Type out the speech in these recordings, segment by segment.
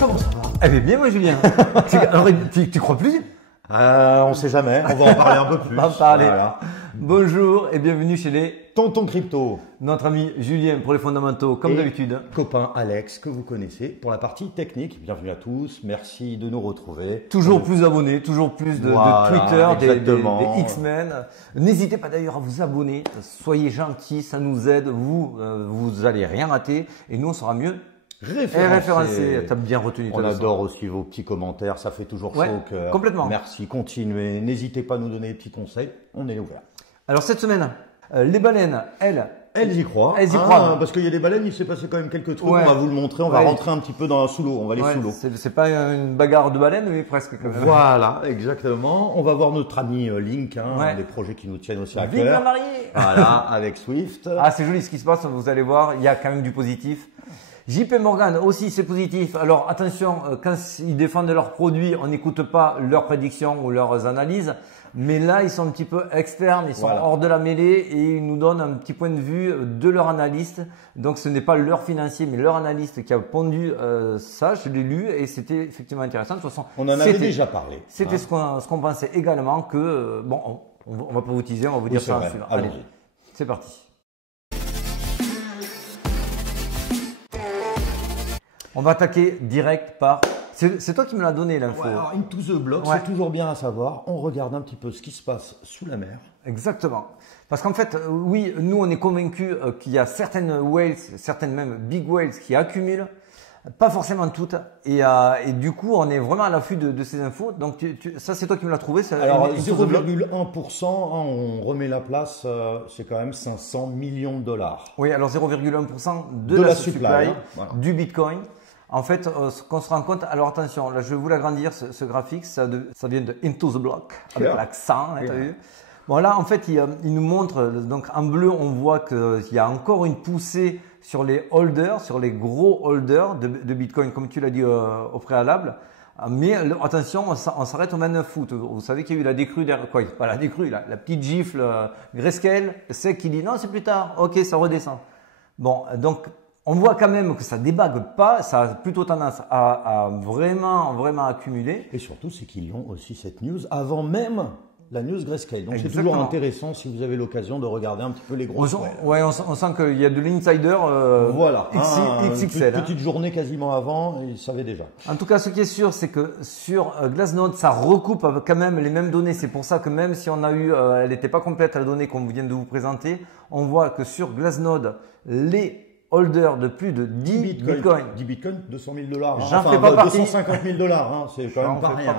Comment ça va? Eh bien, bien moi Julien. Alors, tu crois plus? On sait jamais, on va en parler un peu plus. On va en parler. Voilà. Bonjour et bienvenue chez les Tonton Crypto. Notre ami Julien pour les fondamentaux, comme d'habitude. Copain Alex, que vous connaissez, pour la partie technique. Bienvenue à tous, merci de nous retrouver. Toujours plus abonnés, toujours plus de Twitter, des X-Men. N'hésitez pas d'ailleurs à vous abonner, soyez gentils, ça nous aide, vous allez rien rater et nous on sera mieux référencé. T'as bien retenu. On adore aussi vos petits commentaires, ça fait toujours chaud au cœur. Complètement. Merci, continuez, n'hésitez pas à nous donner des petits conseils, on est ouvert. Alors cette semaine, les baleines, elles y croient. Elles y croient. Parce qu'il y a des baleines, il s'est passé quand même quelques trucs. Ouais. On va vous le montrer. On va rentrer un petit peu sous l'eau. On va aller sous l'eau. C'est pas une bagarre de baleines, mais presque. Quand même. Voilà, exactement. On va voir notre ami Link, des projets qui nous tiennent aussi à cœur. Vive la mariée. Voilà, avec Swift. Ah, c'est joli ce qui se passe. Vous allez voir, il y a quand même du positif. JP Morgan aussi, c'est positif. Alors attention, quand ils défendent leurs produits, on n'écoute pas leurs prédictions ou leurs analyses. Mais là, ils sont un petit peu externes, ils sont hors de la mêlée et ils nous donnent un petit point de vue de leur analyste. Donc, ce n'est pas leur financier, mais leur analyste qui a pondu ça. Je l'ai lu et c'était effectivement intéressant. De toute façon, on en avait déjà parlé. C'était ce qu'on pensait également que, on va pas vous teaser, on va vous dire ça en suivant. Allez, c'est parti. On va attaquer direct par... C'est toi qui me l'as donné l'info. Alors, into the block, c'est toujours bien à savoir. On regarde un petit peu ce qui se passe sous la mer. Exactement. Parce qu'en fait, oui, nous on est convaincus qu'il y a certaines whales, certaines même big whales qui accumulent, pas forcément toutes. Et du coup, on est vraiment à l'affût de ces infos. Donc ça, c'est toi qui me l'as trouvé. Alors 0,1%, on remet la place, c'est quand même 500 millions de dollars. Oui, alors 0,1% de la supply du Bitcoin. En fait, ce qu'on se rend compte, alors attention, là je vais vous l'agrandir ce graphique, ça vient de Into the Block, avec l'accent, t'as vu. Bon là en fait il nous montre, donc en bleu on voit qu'il y a encore une poussée sur les holders, sur les gros holders de Bitcoin, comme tu l'as dit au préalable. Mais attention, on s'arrête au 29 août. Vous savez qu'il y a eu la décrue, pas la décrue, la petite gifle Grayscale, c'est qui dit non c'est plus tard, ok ça redescend. Bon donc on voit quand même que ça débague pas, ça a plutôt tendance à vraiment accumuler. Et surtout, c'est qu'ils ont aussi cette news avant même la news Grayscale. Donc c'est toujours intéressant si vous avez l'occasion de regarder un petit peu les grosses. Ouais, on sent qu'il y a de l'insider XXL. Petite journée quasiment avant, ils savaient déjà. En tout cas, ce qui est sûr, c'est que sur Glassnode, ça recoupe quand même les mêmes données. C'est pour ça que même si on a eu, elle n'était pas complète la donnée qu'on vient de vous présenter, on voit que sur Glassnode, les holder de plus de 10 Bitcoin. 10 Bitcoin, 200 000 dollars. J'en fais pas partie. 250 000 dollars, c'est quand même pas rien.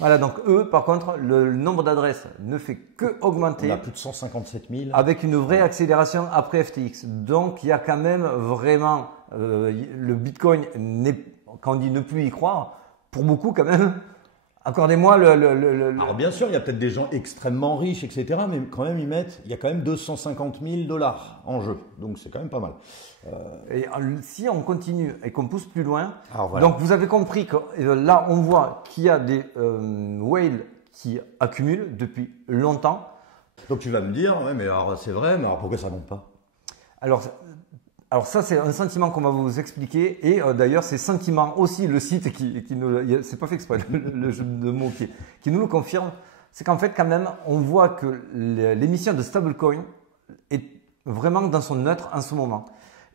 Voilà, donc eux, par contre, le nombre d'adresses ne fait que augmenter. On a plus de 157 000. Avec une vraie accélération après FTX. Donc, il y a quand même vraiment, le Bitcoin, quand on dit ne plus y croire, pour beaucoup quand même, accordez-moi Alors bien sûr, il y a peut-être des gens extrêmement riches, etc. Mais quand même, il y a quand même 250 000 dollars en jeu. Donc c'est quand même pas mal. Et si on continue et qu'on pousse plus loin, donc vous avez compris que là, on voit qu'il y a des whales qui accumulent depuis longtemps. Donc tu vas me dire, ouais, mais alors c'est vrai, mais alors pourquoi ça monte pas? Alors ça, c'est un sentiment qu'on va vous expliquer. Et d'ailleurs, c'est sentiment aussi, le site qui nous... C'est pas fait exprès, le jeu de mots qui nous le confirme. C'est qu'en fait, quand même, on voit que l'émission de stablecoin est vraiment dans son neutre en ce moment.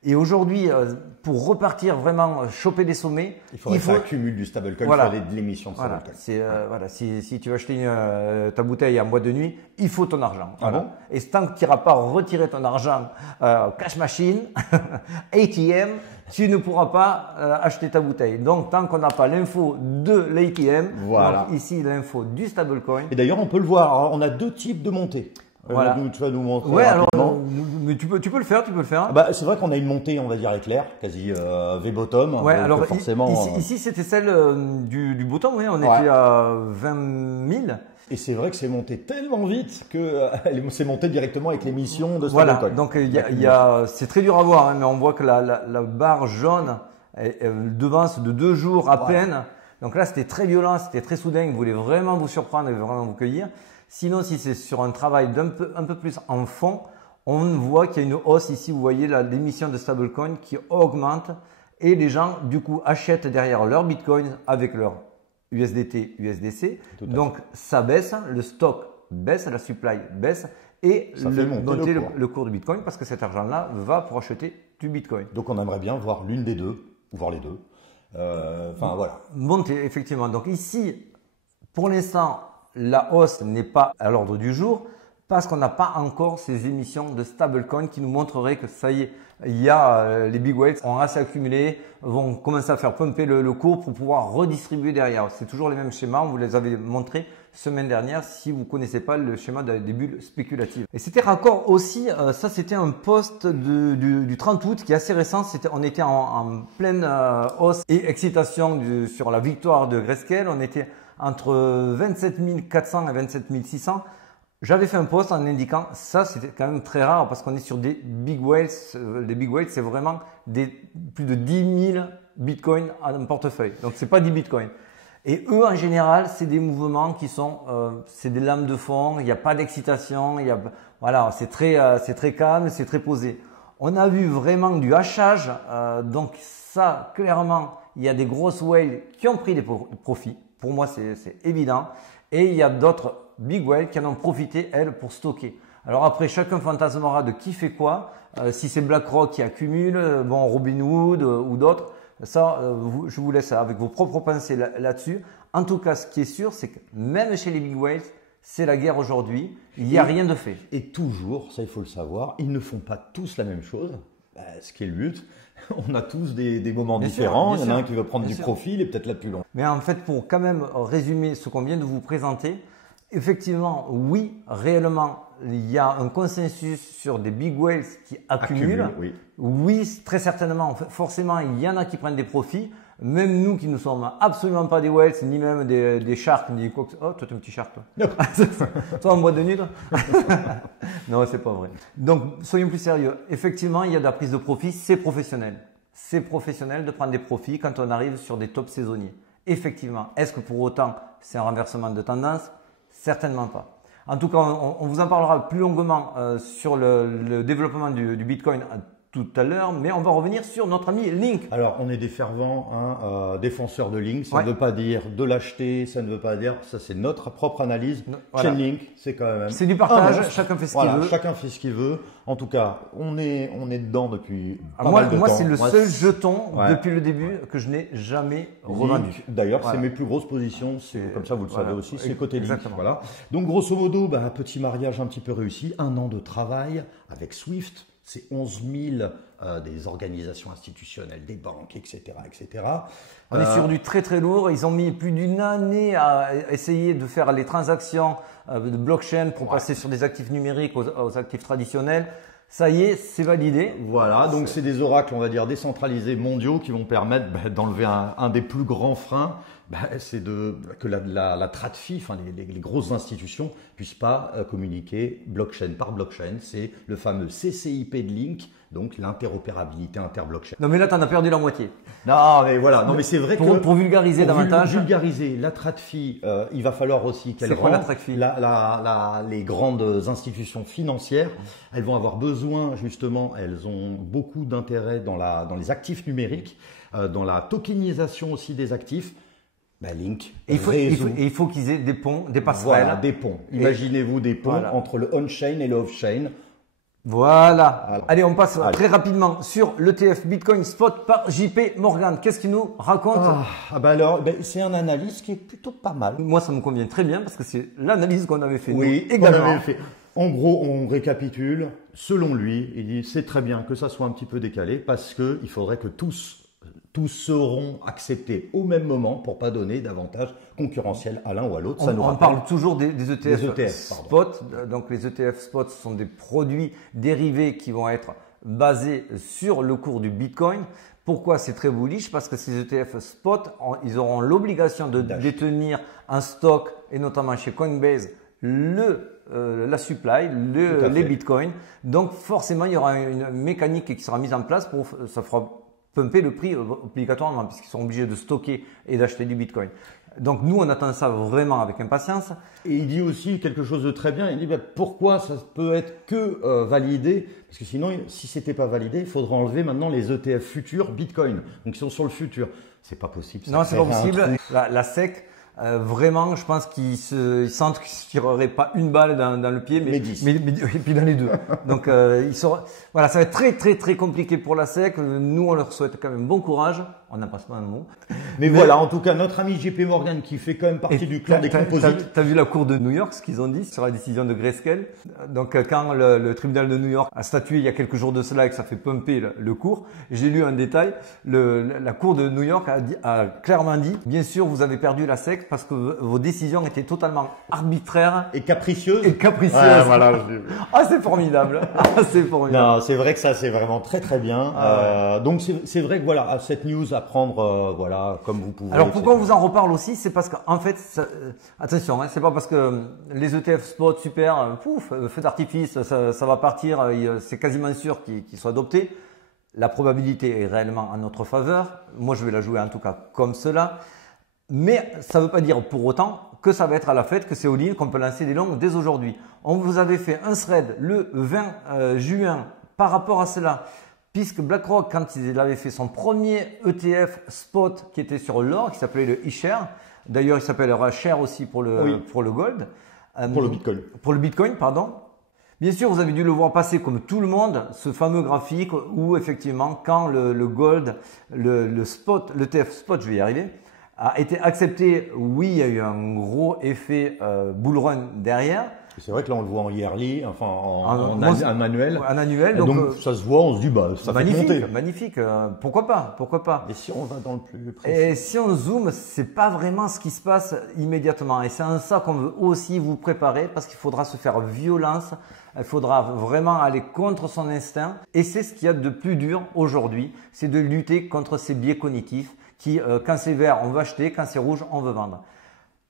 Et aujourd'hui, pour repartir vraiment, choper des sommets, il faut que ça accumule du stablecoin, il faut de l'émission de stablecoin. Si tu veux acheter ta bouteille en boîte de nuit, il faut ton argent. Ah bon? Et tant que tu n'iras pas retirer ton argent cash machine, ATM, tu ne pourras pas acheter ta bouteille. Donc, tant qu'on n'a pas l'info de l'ATM, ici l'info du stablecoin. Et d'ailleurs, on peut le voir. Alors, on a deux types de montées. Tu vas nous montrer. Ouais, alors, mais tu peux le faire, c'est vrai qu'on a une montée, on va dire éclair, quasi V-bottom. Ouais, alors forcément. Ici c'était celle du bottom, oui, on était à 20 000. Et c'est vrai que c'est monté tellement vite que c'est monté directement avec l'émission de stablecoin. Voilà, donc c'est très dur à voir, mais on voit que la barre jaune devance de 2 jours à peine. Donc là, c'était très violent, c'était très soudain, il voulait vraiment vous surprendre et vraiment vous cueillir. Sinon, si c'est sur un travail un peu plus en fond, on voit qu'il y a une hausse ici. Vous voyez l'émission de stablecoin qui augmente et les gens du coup achètent derrière leur Bitcoin avec leur USDT, USDC. Donc ça baisse, le stock baisse, la supply baisse et ça fait monter le cours du Bitcoin parce que cet argent-là va pour acheter du Bitcoin. Donc on aimerait bien voir l'une des deux, ou voir les deux. Enfin voilà. Monter, effectivement. Donc ici, pour l'instant, la hausse n'est pas à l'ordre du jour parce qu'on n'a pas encore ces émissions de stablecoin qui nous montreraient que ça y est, il y a les big whales ont assez accumulé, vont commencer à faire pumper le cours pour pouvoir redistribuer derrière. C'est toujours les mêmes schémas, on vous les avait montrés semaine dernière si vous ne connaissez pas le schéma des bulles spéculatives. Et c'était raccord aussi, ça c'était un post du 30 août qui est assez récent, on était en pleine hausse et excitation sur la victoire de Grayscale, on était entre 27 400 et 27 600. J'avais fait un post en indiquant ça, c'était quand même très rare parce qu'on est sur des big whales. Les big whales, c'est vraiment plus de 10 000 bitcoins en portefeuille. Donc, c'est pas 10 bitcoins. Et eux, en général, c'est des mouvements qui sont, c'est des lames de fond. Il n'y a pas d'excitation. Voilà, c'est très calme, c'est très posé. On a vu vraiment du hachage. Donc, ça, clairement, il y a des grosses whales qui ont pris des profits. Pour moi, c'est évident. Et il y a d'autres big whales qui en ont profité, elles, pour stocker. Alors après, chacun fantasmera de qui fait quoi. Si c'est BlackRock qui accumule, bon, Robinhood ou d'autres, ça, je vous laisse avec vos propres pensées là-dessus. En tout cas, ce qui est sûr, c'est que même chez les big whales, c'est la guerre aujourd'hui. Il n'y a rien de fait. Et toujours, ça il faut le savoir, ils ne font pas tous la même chose. Ce qui est le but. On a tous des moments différents. Il y en a un qui veut prendre du profit, il est peut-être là plus long. Mais en fait, pour quand même résumer ce qu'on vient de vous présenter, effectivement, oui, réellement, il y a un consensus sur des big whales qui accumulent. Oui, très certainement, forcément, il y en a qui prennent des profits. Même nous qui ne sommes absolument pas des whales, ni même des sharks, ni des quoi que... Oh, toi, t'es un petit shark, toi. Toi, en boîte de nuit, toi. Non, c'est pas vrai. Donc, soyons plus sérieux. Effectivement, il y a de la prise de profit, c'est professionnel. C'est professionnel de prendre des profits quand on arrive sur des tops saisonniers. Effectivement. Est-ce que pour autant, c'est un renversement de tendance? Certainement pas. En tout cas, on vous en parlera plus longuement sur le développement du Bitcoin tout à l'heure, mais on va revenir sur notre ami Link. Alors, on est des fervents défenseurs de Link. Ça ne veut pas dire de l'acheter, ça ne veut pas dire, ça c'est notre propre analyse. Voilà. Chainlink, c'est quand même. C'est du partage, chacun fait ce qu'il veut. Chacun fait ce qu'il veut. En tout cas, on est dedans depuis pas mal de temps. Moi, c'est le seul jeton depuis le début que je n'ai jamais revendu. D'ailleurs, c'est mes plus grosses positions. Comme ça, vous le savez aussi, c'est côté Link. Voilà. Donc, grosso modo, petit mariage un petit peu réussi. 1 an de travail avec Swift. C'est 11 000 des organisations institutionnelles, des banques, etc. etc. On est sur du très très lourd. Ils ont mis plus d'une année à essayer de faire les transactions de blockchain pour passer sur des actifs numériques aux actifs traditionnels. Ça y est, c'est validé. Voilà, donc c'est des oracles, on va dire, décentralisés mondiaux qui vont permettre d'enlever un des plus grands freins. C'est que la TradFi, enfin les grosses institutions, puissent pas communiquer blockchain par blockchain. C'est le fameux CCIP de Link, donc l'interopérabilité interblockchain. Non mais là, tu en as perdu la moitié. Non mais voilà, non mais c'est vrai que pour vulgariser davantage. Vulgariser la TradFi, il va falloir aussi qu'elle rende la TradFi les grandes institutions financières, elles vont avoir besoin justement, elles ont beaucoup d'intérêt dans les actifs numériques, dans la tokenisation aussi des actifs. Link, il faut qu'ils aient des ponts, des passerelles. Voilà, des ponts. Imaginez-vous des ponts entre le on-chain et le off-chain. Voilà. Allez, on passe très rapidement sur l'ETF Bitcoin Spot par JP Morgan. Qu'est-ce qu'il nous raconte? C'est un analyse qui est plutôt pas mal. Moi, ça me convient très bien parce que c'est l'analyse qu'on avait fait. Oui, également. En gros, on récapitule. Selon lui, il dit c'est très bien que ça soit un petit peu décalé parce que il faudrait que tous seront acceptés au même moment pour pas donner d'avantage concurrentiel à l'un ou à l'autre. On parle toujours des ETF spot. Donc les ETF spot sont des produits dérivés qui vont être basés sur le cours du Bitcoin. Pourquoi c'est très bullish? Parce que ces ETF spot, ils auront l'obligation de détenir un stock, et notamment chez Coinbase, la supply, les bitcoins. Donc forcément, il y aura une mécanique qui sera mise en place ça fera pumper le prix obligatoirement puisqu'ils sont obligés de stocker et d'acheter du Bitcoin. Donc nous, on attend ça vraiment avec impatience. Et il dit aussi quelque chose de très bien. Il dit pourquoi ça peut être que validé? Parce que sinon, si c'était pas validé, il faudrait enlever maintenant les ETF futurs Bitcoin. Donc ils sont sur le futur. C'est pas possible. Non, c'est pas possible. La SEC, vraiment, je pense qu'ils sentent qu'ils ne tireraient pas une balle dans le pied, mais 10. Et puis dans les deux. Donc voilà, ça va être très très très compliqué pour la SEC. Nous, on leur souhaite quand même bon courage. On n'a pas pas un mot. Mais voilà, en tout cas, notre ami JP Morgan qui fait quand même partie du clan des composites. T'as vu la cour de New York, ce qu'ils ont dit sur la décision de Grayscale? Donc quand le tribunal de New York a statué il y a quelques jours de cela et que ça fait pumper le cours, j'ai lu un détail. La cour de New York a clairement dit, bien sûr, vous avez perdu la SEC parce que vos décisions étaient totalement arbitraires et capricieuses. Ouais, voilà. Ah, c'est formidable. C'est formidable. Non, c'est vrai que ça, c'est vraiment très très bien. Donc c'est vrai que voilà, cette news à prendre, voilà, comme vous pouvez. Alors pourquoi on vous en reparle aussi, c'est parce qu'en fait, attention, hein, c'est pas parce que les ETF spot super, feu d'artifice, ça va partir, c'est quasiment sûr qu'il soit adopté. La probabilité est réellement en notre faveur. Moi, je vais la jouer en tout cas comme cela. Mais ça ne veut pas dire pour autant que ça va être à la fête, que c'est all-in, qu'on peut lancer des longs dès aujourd'hui. On vous avait fait un thread le 20 juin par rapport à cela, puisque BlackRock, quand il avait fait son premier ETF spot qui était sur l'or, qui s'appelait le eShare, d'ailleurs il s'appellera Share aussi pour le gold. Pour le Bitcoin. Pour le Bitcoin, pardon. Bien sûr, vous avez dû le voir passer comme tout le monde, ce fameux graphique où effectivement, quand le gold, le spot, l'ETF spot, je vais y arriver, a été accepté, oui, il y a eu un gros effet bull run derrière. C'est vrai que là, on le voit en yearly, enfin en annuel. En annuel. Donc ça se voit, on se dit, bah, ça fait monter. Magnifique. Pourquoi pas? Pourquoi pas? Et si on va dans le plus précis? Et si on zoome, c'est pas vraiment ce qui se passe immédiatement. Et c'est en ça qu'on veut aussi vous préparer parce qu'il faudra se faire violence. Il faudra vraiment aller contre son instinct. Et c'est ce qu'il y a de plus dur aujourd'hui. C'est de lutter contre ces biais cognitifs qui, quand c'est vert, on veut acheter, quand c'est rouge, on veut vendre.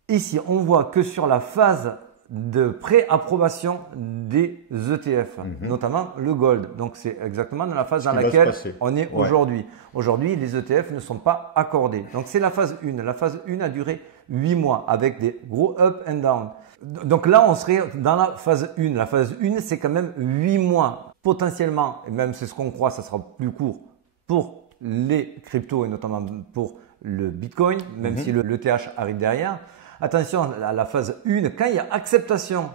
Ici, on voit que sur la phase de pré-approbation des ETF, notamment le gold. Donc, c'est exactement dans la phase dans laquelle on est aujourd'hui. Aujourd'hui, les ETF ne sont pas accordés. Donc, c'est la phase 1. La phase 1 a duré 8 mois avec des gros up and down. Donc là, on serait dans la phase 1. La phase 1, c'est quand même 8 mois. Potentiellement, et même c'est ce qu'on croit, ça sera plus court pour les cryptos et notamment pour le Bitcoin, même si le TH arrive derrière. Attention à la phase 1, quand il y a acceptation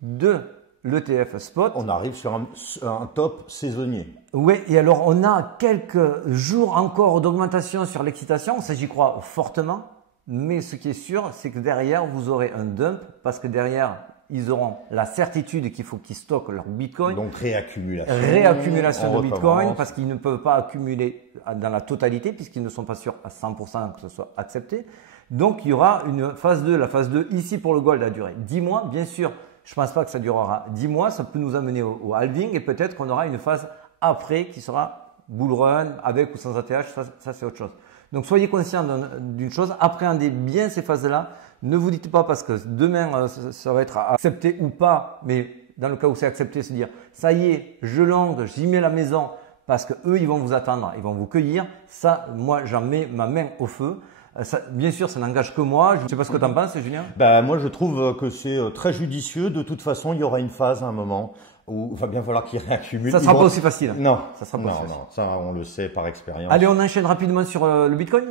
de l'ETF spot, on arrive sur un top saisonnier. Oui, et alors on a quelques jours encore d'augmentation sur l'excitation, ça j'y crois fortement, mais ce qui est sûr, c'est que derrière vous aurez un dump parce que derrière ils auront la certitude qu'il faut qu'ils stockent leur Bitcoin. Donc réaccumulation. Réaccumulation de Bitcoin parce qu'ils ne peuvent pas accumuler dans la totalité puisqu'ils ne sont pas sûrs à 100% que ce soit accepté. Donc il y aura une phase 2. La phase 2 ici pour le gold a duré 10 mois. Bien sûr, je ne pense pas que ça durera 10 mois. Ça peut nous amener au halving et peut-être qu'on aura une phase après qui sera bull run avec ou sans ATH. Ça c'est autre chose. Donc soyez conscients d'une chose, appréhendez bien ces phases-là. Ne vous dites pas parce que demain ça va être accepté ou pas, mais dans le cas où c'est accepté, se dire ça y est, je longue, j'y mets la maison parce que eux ils vont vous attendre, ils vont vous cueillir. Ça, moi j'en mets ma main au feu. Ça, bien sûr, ça n'engage que moi. Je ne sais pas ce que tu en penses, Julien. Moi, je trouve que c'est très judicieux. De toute façon, il y aura une phase à un moment où il va bien falloir qu'ils réaccumulent. Ça ne sera pas aussi facile. Non, ça sera pas aussi facile. Non, ça on le sait par expérience. Allez, on enchaîne rapidement sur le Bitcoin.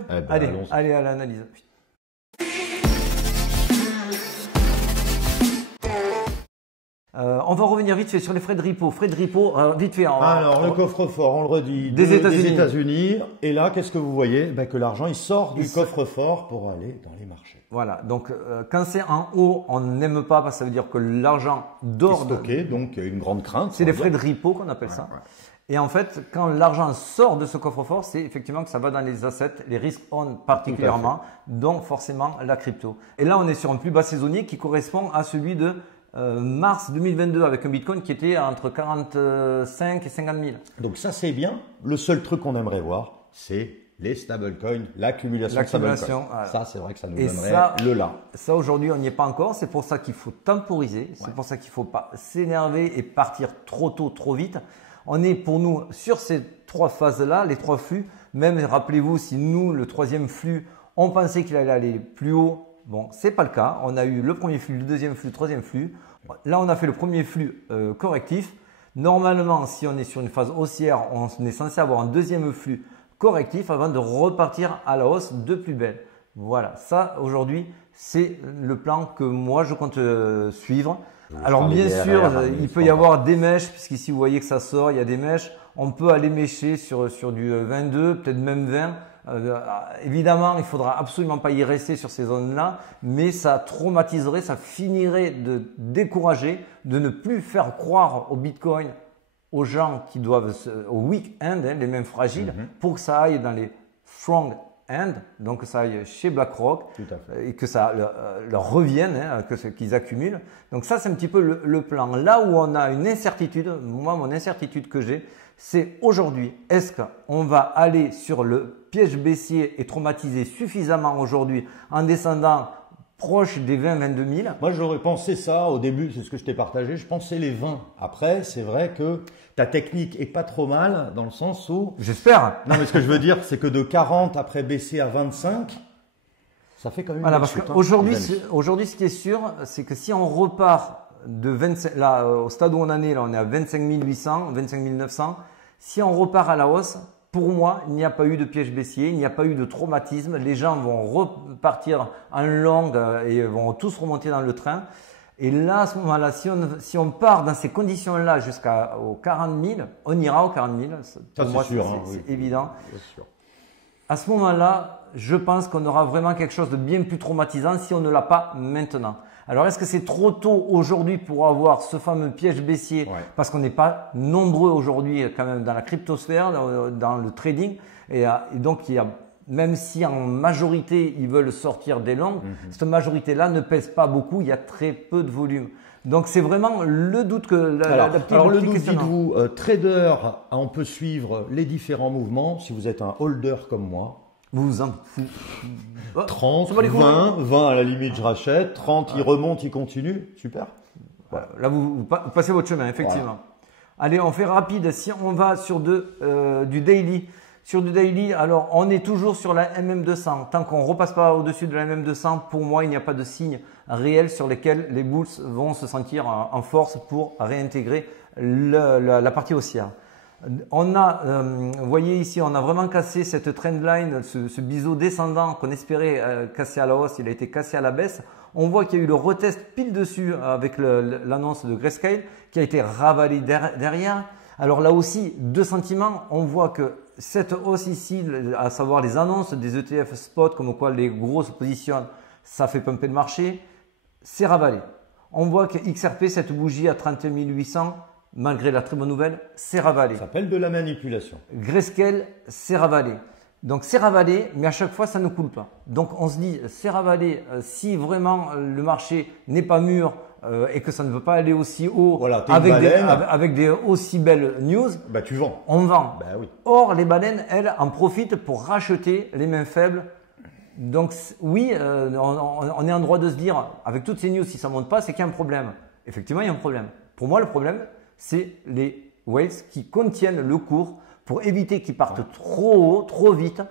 Allez à l'analyse. On va revenir vite fait sur les frais de repo. Frais de repo, vite fait. Alors, le coffre-fort, on le redit, des États-Unis. Et là, qu'est-ce que vous voyez? Que l'argent, il sort du coffre-fort pour aller dans les marchés. Voilà. Donc, quand c'est en haut, on n'aime pas parce que ça veut dire que l'argent dort. Stocké, donc une grande crainte. C'est les frais de repo qu'on appelle ça. Ouais. Et en fait, quand l'argent sort de ce coffre-fort, c'est effectivement que ça va dans les assets, les risques on particulièrement, donc forcément la crypto. Et là, on est sur un plus bas saisonnier qui correspond à celui de mars 2022 avec un Bitcoin qui était entre 45 et 50 000. Donc ça c'est bien. Le seul truc qu'on aimerait voir, c'est les stablecoins, l'accumulation de stablecoins. Voilà. Ça c'est vrai que ça nous donnerait le là. Ça aujourd'hui on n'y est pas encore. C'est pour ça qu'il faut temporiser. C'est pour ça qu'il ne faut pas s'énerver et partir trop tôt, trop vite. On est pour nous sur ces trois phases-là, les trois flux. Même rappelez-vous si nous le troisième flux On pensait qu'il allait aller plus haut. Bon, c'est pas le cas. On a eu le premier flux, le deuxième flux, le troisième flux. Là, on a fait le premier flux correctif. Normalement, si on est sur une phase haussière, on est censé avoir un deuxième flux correctif avant de repartir à la hausse de plus belle. Voilà, ça aujourd'hui, c'est le plan que moi je compte suivre. Alors bien sûr, il peut y avoir des mèches, puisqu'ici vous voyez que ça sort, il y a des mèches. On peut aller mécher sur du 22, peut-être même 20. Évidemment, il faudra absolument pas y rester sur ces zones-là, mais ça traumatiserait, ça finirait de décourager, de ne plus faire croire au Bitcoin aux gens qui doivent, au weak end, hein, les mêmes fragiles, pour que ça aille dans les strong end, donc que ça aille chez BlackRock et que ça leur revienne, hein, qu'ils accumulent. Donc ça, c'est un petit peu le plan. Là où on a une incertitude, moi, mon incertitude que j'ai, c'est aujourd'hui, est-ce qu'on va aller sur le piège baissier et traumatiser suffisamment aujourd'hui en descendant proche des 20-22 000? Moi, j'aurais pensé ça au début, c'est ce que je t'ai partagé, je pensais les 20. Après, c'est vrai que ta technique est pas trop mal dans le sens où… J'espère. Non, mais ce que je veux dire, c'est que de 40 après baisser à 25, ça fait quand même… Voilà, parce qu'aujourd'hui, ce qui est sûr, c'est que si on repart de 25, là, au stade où on en est, là, on est à 25 800, 25 900. Si on repart à la hausse, pour moi, il n'y a pas eu de piège baissier, il n'y a pas eu de traumatisme. Les gens vont repartir en longue et vont tous remonter dans le train. Et là, à ce moment-là, si on part dans ces conditions-là jusqu'aux 40 000, on ira aux 40 000. Ça, c'est sûr, c'est évident. Sûr. À ce moment-là, je pense qu'on aura vraiment quelque chose de bien plus traumatisant si on ne l'a pas maintenant. Alors, est-ce que c'est trop tôt aujourd'hui pour avoir ce fameux piège baissier? Parce qu'on n'est pas nombreux aujourd'hui quand même dans la cryptosphère, dans le trading. Et donc, même si en majorité, ils veulent sortir des longues, cette majorité-là ne pèse pas beaucoup. Il y a très peu de volume. Donc, c'est vraiment le doute que… Alors, le doute, dites-vous, trader, on peut suivre les différents mouvements. Si vous êtes un holder comme moi, vous vous en foutez. 30, 20 à la limite je rachète, 30 il remonte, il continue, super. Voilà. Là vous passez votre chemin, effectivement. Voilà. Allez, on fait rapide. Si on va sur du daily, alors on est toujours sur la MM200. Tant qu'on ne repasse pas au-dessus de la MM200, pour moi il n'y a pas de signe réel sur lesquels les bulls vont se sentir en force pour réintégrer la partie haussière. On a, vous voyez ici, on a vraiment cassé cette trendline, ce biseau descendant qu'on espérait casser à la hausse, il a été cassé à la baisse. On voit qu'il y a eu le retest pile dessus avec l'annonce de Grayscale qui a été ravalé derrière. Alors là aussi, deux sentiments. On voit que cette hausse ici, à savoir les annonces des ETF spot, comme quoi les gros se positionnent, ça fait pumper le marché, c'est ravalé. On voit que XRP, cette bougie à 31 800, malgré la très bonne nouvelle, c'est ravalé. Ça s'appelle de la manipulation. Grayscale, c'est ravalé. Donc c'est ravalé, mais à chaque fois, ça ne coule pas. Donc on se dit, c'est ravalé, si vraiment le marché n'est pas mûr et que ça ne veut pas aller aussi haut, voilà, avec des aussi belles news, bah, tu vends. On vend. Bah, oui. Or, les baleines, elles, en profitent pour racheter les mains faibles. Donc oui, on est en droit de se dire, avec toutes ces news, si ça ne monte pas, c'est qu'il y a un problème. Effectivement, il y a un problème. Pour moi, le problème, c'est les whales qui contiennent le cours pour éviter qu'ils partent trop haut, trop vite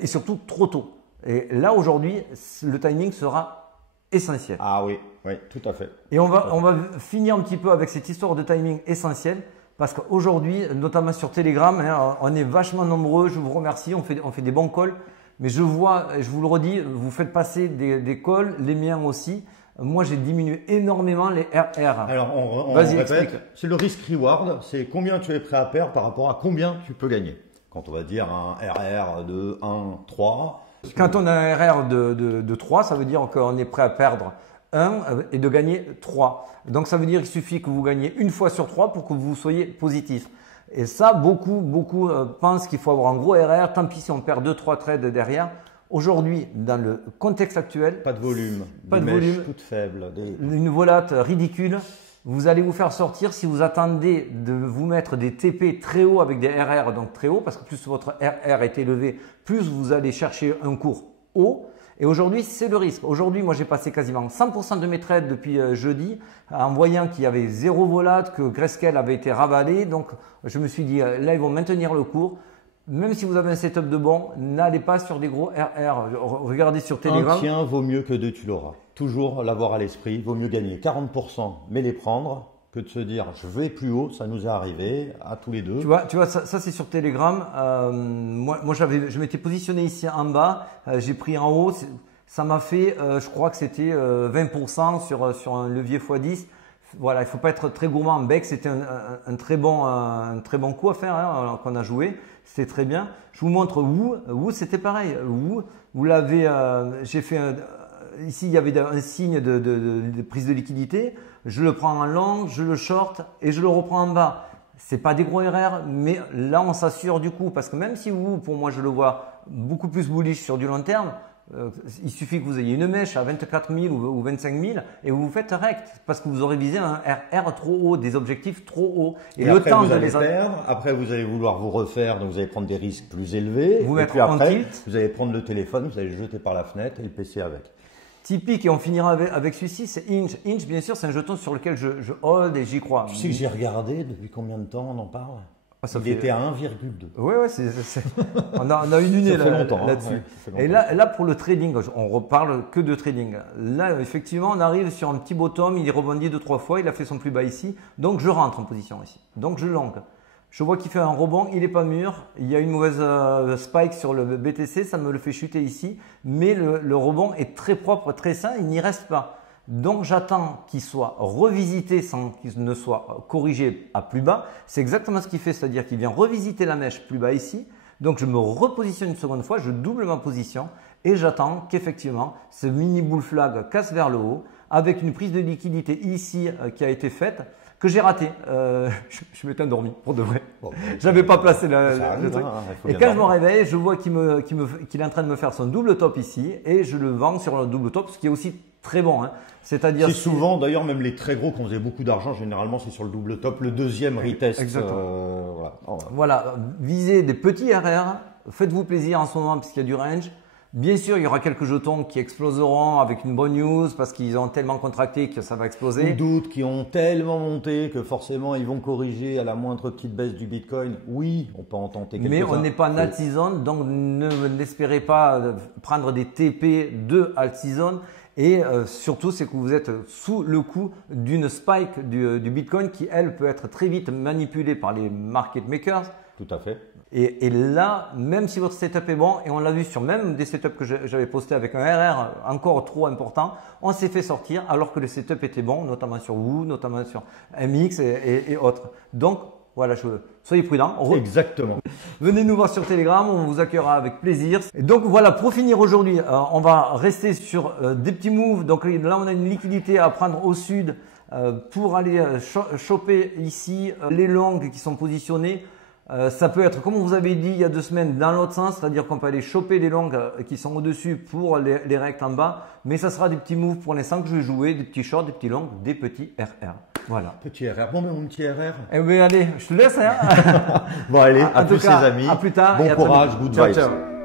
et surtout trop tôt. Et là, aujourd'hui, le timing sera essentiel. Ah oui, oui, tout à fait. Et on va finir un petit peu avec cette histoire de timing essentiel parce qu'aujourd'hui, notamment sur Telegram, on est vachement nombreux. Je vous remercie, on fait des bons calls. Mais je vois, je vous le redis, vous faites passer des calls, les miens aussi. Moi, j'ai diminué énormément les RR. Alors, on répète, c'est le risk-reward, c'est combien tu es prêt à perdre par rapport à combien tu peux gagner. Quand on va dire un RR de 1, 3. Quand on a un RR de 3, ça veut dire qu'on est prêt à perdre 1 et de gagner 3. Donc, ça veut dire qu'il suffit que vous gagnez une fois sur 3 pour que vous soyez positif. Et ça, beaucoup pensent qu'il faut avoir un gros RR, tant pis si on perd 2-3 trades derrière. Aujourd'hui, dans le contexte actuel, pas de volume, pas de volume, toutes faibles, une volate ridicule. Vous allez vous faire sortir si vous attendez de vous mettre des TP très hauts avec des RR donc très hauts, parce que plus votre RR est élevé, plus vous allez chercher un cours haut. Et aujourd'hui, c'est le risque. Aujourd'hui, moi, j'ai passé quasiment 100% de mes trades depuis jeudi en voyant qu'il y avait zéro volate, que Grayscale avait été ravalé. Donc, je me suis dit, là, ils vont maintenir le cours. même si vous avez un setup de bon, n'allez pas sur des gros RR. Regardez sur Telegram. Un tien vaut mieux que deux, tu l'auras. Toujours l'avoir à l'esprit. Vaut mieux gagner 40%, mais les prendre, que de se dire je vais plus haut. Ça nous est arrivé à tous les deux. Tu vois ça c'est sur Telegram. Moi je m'étais positionné ici en bas. J'ai pris en haut. Ça m'a fait, je crois que c'était 20% sur un levier x10. Voilà, il faut pas être très gourmand en bec. C'était un très bon coup à faire hein, qu'on a joué. C'était très bien. Je vous montre Woo, c'était pareil. Woo, vous l'avez, j'ai fait ici il y avait un signe de prise de liquidité. Je le prends en long, je le short et je le reprends en bas. C'est pas des gros RR, mais là on s'assure du coup parce que même si Woo, pour moi je le vois beaucoup plus bullish sur du long terme. Il suffit que vous ayez une mèche à 24 000 ou 25 000 et vous vous faites rect parce que vous aurez visé un RR trop haut, des objectifs trop hauts. Et le après, temps vous allez perdre, après vous allez vouloir vous refaire, donc vous allez prendre des risques plus élevés. Vous mettre puis après, tilt. Vous allez prendre le téléphone, vous allez le jeter par la fenêtre et le PC avec. Typique, et on finira avec celui-ci, c'est Inch. Inch, bien sûr, c'est un jeton sur lequel je hold et j'y crois. Tu sais que j'ai regardé, depuis combien de temps on en parle? Il était à 1,2. Oui, on a une lunée là-dessus. Ouais, et là, pour le trading, on reparle que de trading. Là, effectivement, on arrive sur un petit bottom, il est rebondi 2-3 fois, il a fait son plus bas ici. Donc, je rentre en position ici. Donc, je long. Je vois qu'il fait un rebond, il n'est pas mûr. Il y a une mauvaise spike sur le BTC, ça me le fait chuter ici. Mais le rebond est très propre, très sain, il n'y reste pas. Donc j'attends qu'il soit revisité sans qu'il ne soit corrigé à plus bas. C'est exactement ce qu'il fait, c'est-à-dire qu'il vient revisiter la mèche plus bas ici. Donc je me repositionne une seconde fois, je double ma position et j'attends qu'effectivement ce mini bull flag casse vers le haut avec une prise de liquidité ici qui a été faite. Que j'ai raté. Je m'étais endormi, pour de vrai. Bon, j'avais pas placé le truc. Et quand je me réveille, je vois qu'il est en train de me faire son double top ici et je le vends sur le double top, ce qui est aussi très bon. Hein. C'est-à-dire souvent, d'ailleurs, même les très gros qui faisaient beaucoup d'argent, généralement, c'est sur le double top, le deuxième retest. Exactement. Voilà, visez des petits RR, faites-vous plaisir en ce moment puisqu'il y a du range. Bien sûr, il y aura quelques jetons qui exploseront avec une bonne news parce qu'ils ont tellement contracté que ça va exploser. Ou d'autres qui ont tellement monté que forcément ils vont corriger à la moindre petite baisse du Bitcoin. Oui, on peut en tenter quelques-uns. Mais on n'est pas en alt season, donc n'espérez pas prendre des TP de alt season. Et surtout, c'est que vous êtes sous le coup d'une spike du Bitcoin qui, elle, peut être très vite manipulée par les market makers. Tout à fait. Et là, même si votre setup est bon, et on l'a vu sur même des setups que j'avais postés avec un RR encore trop important, on s'est fait sortir alors que le setup était bon, notamment sur Woo, notamment sur MX et autres. Donc, voilà, soyez prudents. Exactement. Venez nous voir sur Telegram, on vous accueillera avec plaisir. Et donc voilà, pour finir aujourd'hui, on va rester sur des petits moves. Donc là, on a une liquidité à prendre au sud pour aller choper ici les longues qui sont positionnées. Ça peut être, comme on vous avait dit il y a 2 semaines, dans l'autre sens, c'est-à-dire qu'on peut aller choper les longues qui sont au-dessus pour les rects en bas, mais ça sera des petits moves pour l'instant que je vais jouer, des petits shorts, des petits longs, des petits RR. Voilà. Petit RR. Bon, mais mon petit RR. Eh bien, allez, je te laisse. Hein. Bon, allez, à tous les amis. À plus tard. Bon courage, good vibes. Ciao.